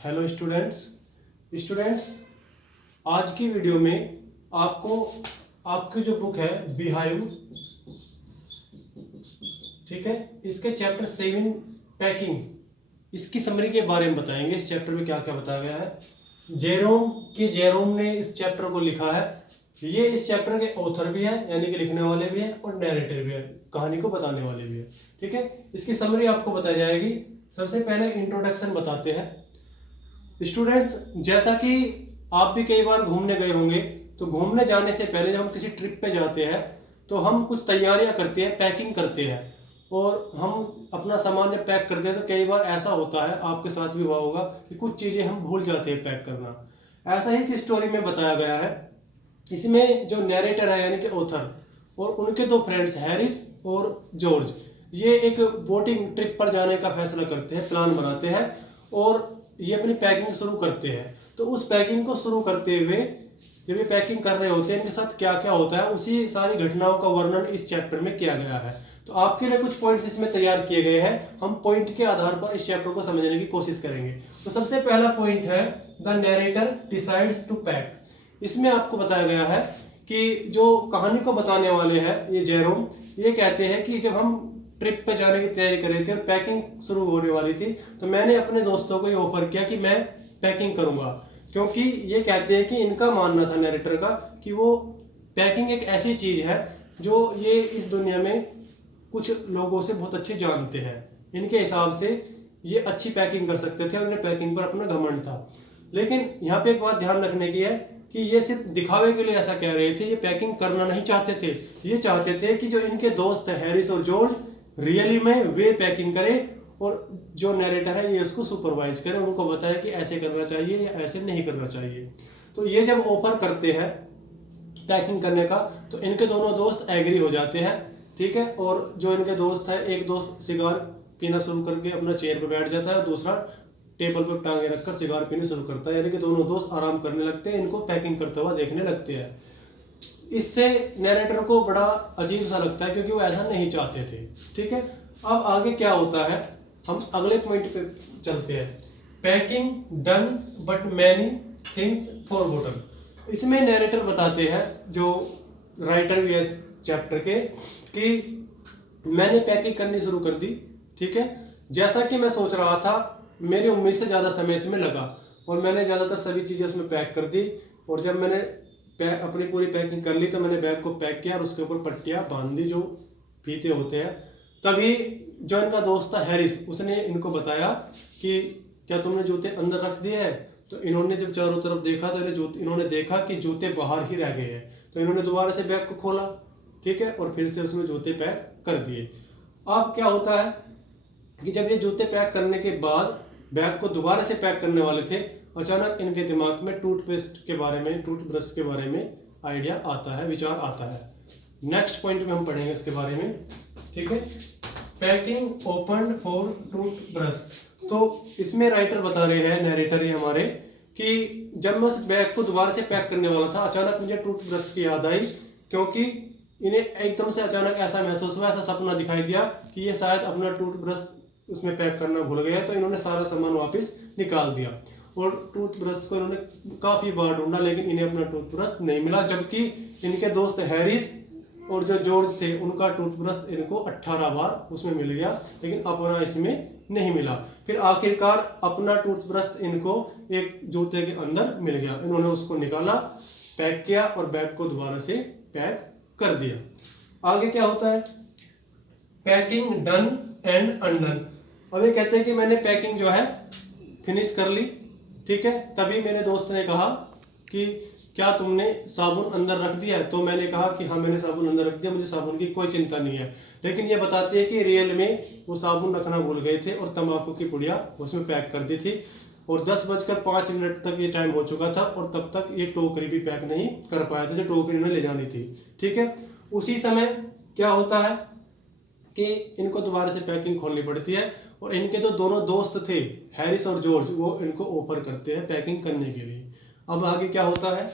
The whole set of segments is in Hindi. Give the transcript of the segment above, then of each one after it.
हेलो स्टूडेंट्स आज की वीडियो में आपको आपकी जो बुक है बीहाइव, ठीक है, इसके चैप्टर 7 पैकिंग, इसकी समरी के बारे में बताएंगे। इस चैप्टर में क्या क्या बताया गया है। जेरोम ने इस चैप्टर को लिखा है। ये इस चैप्टर के ऑथर भी है, यानी कि लिखने वाले भी है और नैरेटर भी है, कहानी को बताने वाले भी है। ठीक है, इसकी समरी आपको बताई जाएगी। सबसे पहले इंट्रोडक्शन बताते हैं। स्टूडेंट्स, जैसा कि आप भी कई बार घूमने गए होंगे, तो घूमने जाने से पहले जब हम किसी ट्रिप पे जाते हैं तो हम कुछ तैयारियां करते हैं, पैकिंग करते हैं। और हम अपना सामान जब पैक करते हैं तो कई बार ऐसा होता है, आपके साथ भी हुआ होगा, कि कुछ चीज़ें हम भूल जाते हैं पैक करना। ऐसा ही इस स्टोरी में बताया गया है। इसमें जो नैरेटर है यानी कि ऑथर और उनके दो फ्रेंड्स हैरिस और जॉर्ज, ये एक बोटिंग ट्रिप पर जाने का फैसला करते हैं, प्लान बनाते हैं और ये अपनी पैकिंग शुरू करते हैं। तो उस पैकिंग को शुरू करते हुए जब ये पैकिंग कर रहे होते हैं, इनके साथ क्या क्या होता है, उसी सारी घटनाओं का वर्णन इस चैप्टर में किया गया है। तो आपके लिए कुछ पॉइंट्स इसमें तैयार किए गए हैं। हम पॉइंट के आधार पर इस चैप्टर को समझने की कोशिश करेंगे। तो सबसे पहला पॉइंट है the narrator decides to pack. इसमें आपको बताया गया है कि जो कहानी को बताने वाले हैं ये जेरोम, ये कहते हैं कि जब हम ट्रिप पे जाने की तैयारी कर रहे थे और पैकिंग शुरू होने वाली थी, तो मैंने अपने दोस्तों को ये ऑफर किया कि मैं पैकिंग करूंगा। क्योंकि ये कहते हैं कि इनका मानना था नैरेटर का कि वो पैकिंग एक ऐसी चीज़ है जो ये इस दुनिया में कुछ लोगों से बहुत अच्छे जानते हैं। इनके हिसाब से ये अच्छी पैकिंग कर सकते थे और उन्हें पैकिंग पर अपना घमंड था। लेकिन यहाँ पे एक बात ध्यान रखने की है कि ये सिर्फ दिखावे के लिए ऐसा कह रहे थे, ये पैकिंग करना नहीं चाहते थे। ये चाहते थे कि जो इनके दोस्त है हैरिस और जॉर्ज, रियली में वे पैकिंग करें और जो नैरेटर है ये उसको सुपरवाइज करे, उनको बताए कि ऐसे करना चाहिए या ऐसे नहीं करना चाहिए। तो ये जब ऑफर करते हैं पैकिंग करने का, तो इनके दोनों दोस्त एग्री हो जाते हैं। ठीक है, और जो इनके दोस्त है, एक दोस्त सिगार पीना शुरू करके अपना चेयर पर बैठ जाता है, दूसरा टेबल पर टांगे रखकर सिगार पीनी शुरू करता है। यानी कि दोनों दोस्त आराम करने लगते हैं, इनको पैकिंग करते हुआ देखने लगते हैं। इससे नैरेटर को बड़ा अजीब सा लगता है क्योंकि वो ऐसा नहीं चाहते थे। ठीक है, अब आगे क्या होता है, हम अगले पॉइंट पे चलते हैं। Packing done but many things forgotten. इसमें नैरेटर बताते हैं, जो राइटर भी है इस चैप्टर के, कि मैंने पैकिंग करनी शुरू कर दी। ठीक है, जैसा कि मैं सोच रहा था, मेरी उम्मीद से ज़्यादा समय इसमें लगा और मैंने ज़्यादातर सभी चीज़ें उसमें पैक कर दी। और जब मैंने अपनी पूरी पैकिंग कर ली तो मैंने बैग को पैक किया और उसके ऊपर पट्टियाँ बांध दी जो फीते होते हैं। तभी जो इनका दोस्त था हैरिस, उसने इनको बताया कि क्या तुमने जूते अंदर रख दिए हैं। तो इन्होंने जब चारों तरफ देखा तो इन्होंने देखा कि जूते बाहर ही रह गए हैं। तो इन्होंने दोबारा से बैग को खोला, ठीक है, और फिर से उसमें जूते पैक कर दिए। अब क्या होता है कि जब ये जूते पैक करने के बाद बैग को दोबारा से पैक करने वाले थे, अचानक इनके दिमाग में टूथपेस्ट के बारे में, टूथब्रश के बारे में आइडिया आता है, विचार आता है। नेक्स्ट पॉइंट में हम पढ़ेंगे इसके बारे में। ठीक है, पैकिंग ओपन फॉर टूथब्रश। तो इसमें राइटर बता रहे हैं, नैरेटर ही हमारे, कि जब मैं उस बैग को दोबारा से पैक करने वाला था, अचानक मुझे टूथब्रश की याद आई। क्योंकि इन्हें एकदम से अचानक ऐसा महसूस हुआ, ऐसा सपना दिखाई दिया कि ये शायद अपना टूथब्रश उसमें पैक करना भूल गया। तो इन्होंने सारा सामान वापस निकाल दिया और टूथब्रश को इन्होंने काफ़ी बार ढूंढा, लेकिन इन्हें अपना टूथब्रश नहीं मिला। जबकि इनके दोस्त हैरिस और जो जॉर्ज थे, उनका टूथब्रश इनको 18 बार उसमें मिल गया, लेकिन अपना इसमें नहीं मिला। फिर आखिरकार अपना टूथब्रश इनको एक जूते के अंदर मिल गया। इन्होंने उसको निकाला, पैक किया और बैग को दोबारा से पैक कर दिया। आगे क्या होता है, पैकिंग डन एंड अनडन। अब ये कहते हैं कि मैंने पैकिंग जो है फिनिश कर ली। ठीक है, तभी मेरे दोस्त ने कहा कि क्या तुमने साबुन अंदर रख दिया है। तो मैंने कहा कि हाँ, मैंने साबुन अंदर रख दिया, मुझे साबुन की कोई चिंता नहीं है। लेकिन ये बताते हैं कि रियल में वो साबुन रखना भूल गए थे और तंबाकू की पुड़िया उसमें पैक कर दी थी। और 10:05 तक ये टाइम हो चुका था और तब तक ये टोकरी भी पैक नहीं कर पाया था, जो टोकरी उन्हें ले जानी थी। ठीक है, उसी समय क्या होता है कि इनको दोबारा से पैकिंग खोलनी पड़ती है और इनके जो दोनों दोस्त थे हैरिस और जॉर्ज, वो इनको ऑफर करते हैं पैकिंग करने के लिए। अब आगे क्या होता है,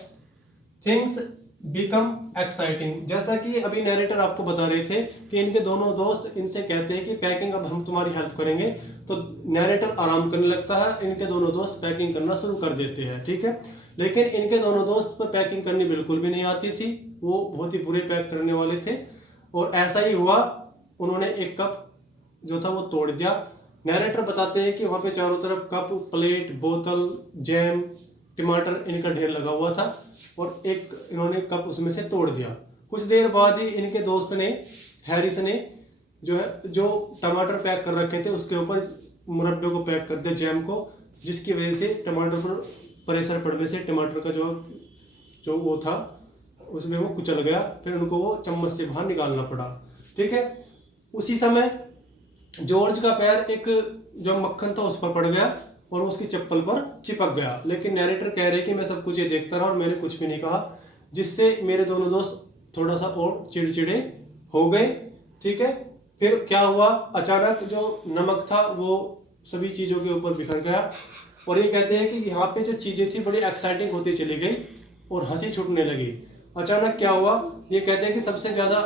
थिंग्स बिकम एक्साइटिंग। जैसा कि अभी नरेटर आपको बता रहे थे कि इनके दोनों दोस्त इनसे कहते हैं कि पैकिंग अब हम तुम्हारी हेल्प करेंगे, तो नरेटर आराम करने लगता है, इनके दोनों दोस्त पैकिंग करना शुरू कर देते हैं। ठीक है, लेकिन इनके दोनों दोस्त पर पैकिंग करनी बिल्कुल भी नहीं आती थी, वो बहुत ही बुरे पैक करने वाले थे। और ऐसा ही हुआ, उन्होंने एक कप जो था वो तोड़ दिया। नरेटर बताते हैं कि वहाँ पे चारों तरफ कप, प्लेट, बोतल, जैम, टमाटर इनका ढेर लगा हुआ था और एक इन्होंने कप उसमें से तोड़ दिया। कुछ देर बाद ही इनके दोस्त ने, हैरिस ने जो टमाटर पैक कर रखे थे उसके ऊपर मुरब्बे को पैक कर दिया, जैम को, जिसकी वजह से टमाटर पर प्रेशर पड़ने से टमाटर का जो वो था उसमें वो कुचल गया। फिर उनको वो चम्मच से बाहर निकालना पड़ा। ठीक है, उसी समय जॉर्ज का पैर एक जो मक्खन था उस पर पड़ गया और उसकी चप्पल पर चिपक गया। लेकिन नैरेटर कह रहे कि मैं सब कुछ ये देखता रहा और मैंने कुछ भी नहीं कहा, जिससे मेरे दोनों दोस्त थोड़ा सा और चिड़चिड़े हो गए। ठीक है, फिर क्या हुआ, अचानक जो नमक था वो सभी चीज़ों के ऊपर बिखर गया और ये कहते हैं कि यहाँ पे जो चीज़ें थी बड़ी एक्साइटिंग होती चली गई और हंसी छूटने लगी। अचानक क्या हुआ, ये कहते हैं कि सबसे ज़्यादा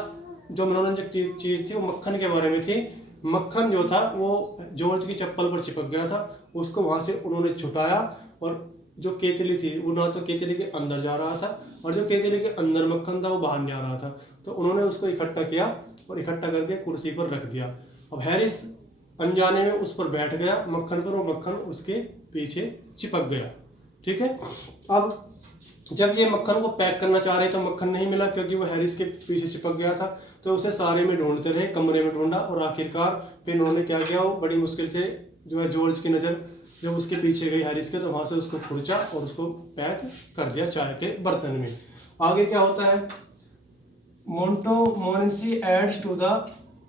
जो मनोरंजक चीज़ थी वो मक्खन के बारे में थी। मक्खन जो था वो जॉर्ज की चप्पल पर चिपक गया था, उसको वहाँ से उन्होंने छुटाया और जो केतली थी वो ना तो केतली के अंदर जा रहा था और जो केतली के अंदर मक्खन था वो बाहर नहीं आ रहा था, तो उन्होंने उसको इकट्ठा किया और इकट्ठा करके कुर्सी पर रख दिया। अब हैरिस अनजाने में उस पर बैठ गया मक्खन पर और मक्खन उसके पीछे चिपक गया। ठीक है, अब जब ये मक्खन को पैक करना चाह रहे तो मक्खन नहीं मिला क्योंकि वो हैरिस के पीछे चिपक गया था, तो उसे सारे में ढूंढते रहे, कमरे में ढूंढा और आखिरकार फिर उन्होंने क्या किया, वो बड़ी मुश्किल से जो है जॉर्ज की नज़र जब उसके पीछे गई हैरिस के, तो वहाँ से उसको खुरचा और उसको पैक कर दिया चाय के बर्तन में। आगे क्या होता है, मोंटोमोरेंसी एड्स टू द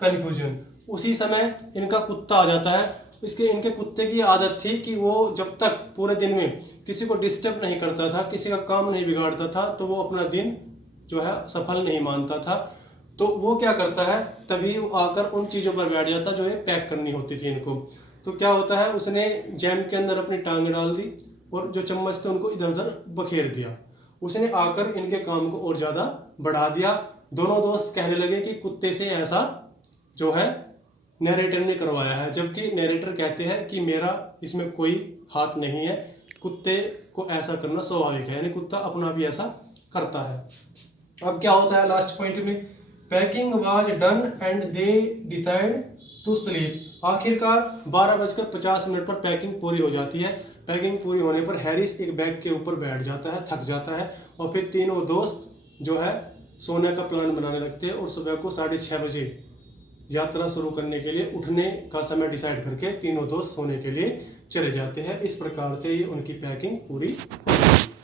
कन्फ्यूजन। उसी समय इनका कुत्ता आ जाता है। इनके कुत्ते की आदत थी कि वो जब तक पूरे दिन में किसी को डिस्टर्ब नहीं करता था, किसी का काम नहीं बिगाड़ता था, तो वो अपना दिन जो है सफल नहीं मानता था। तो वो क्या करता है, तभी वो आकर उन चीज़ों पर बैठ जाता जो ये पैक करनी होती थी इनको। तो क्या होता है, उसने जैम के अंदर अपनी टांग डाल दी और जो चम्मच थे उनको इधर उधर बखेर दिया। उसने आकर इनके काम को और ज़्यादा बढ़ा दिया। दोनों दोस्त कहने लगे कि कुत्ते से ऐसा जो है नैरेटर ने करवाया है, जबकि नैरेटर कहते हैं कि मेरा इसमें कोई हाथ नहीं है, कुत्ते को ऐसा करना स्वाभाविक है, यानी कुत्ता अपना भी ऐसा करता है। अब क्या होता है लास्ट पॉइंट में, packing was done and they decide to sleep. आखिरकार 12:50 पर पैकिंग पूरी हो जाती है। पैकिंग पूरी होने पर हैरिस एक बैग के ऊपर बैठ जाता है, थक जाता है और फिर तीनों दोस्त जो है सोने का प्लान बनाने लगते हैं और सुबह को 6:30 बजे यात्रा शुरू करने के लिए उठने का समय डिसाइड करके तीनों दोस्त सोने के लिए चले जाते हैं। इस प्रकार से ही उनकी पैकिंग पूरी हो जाती है।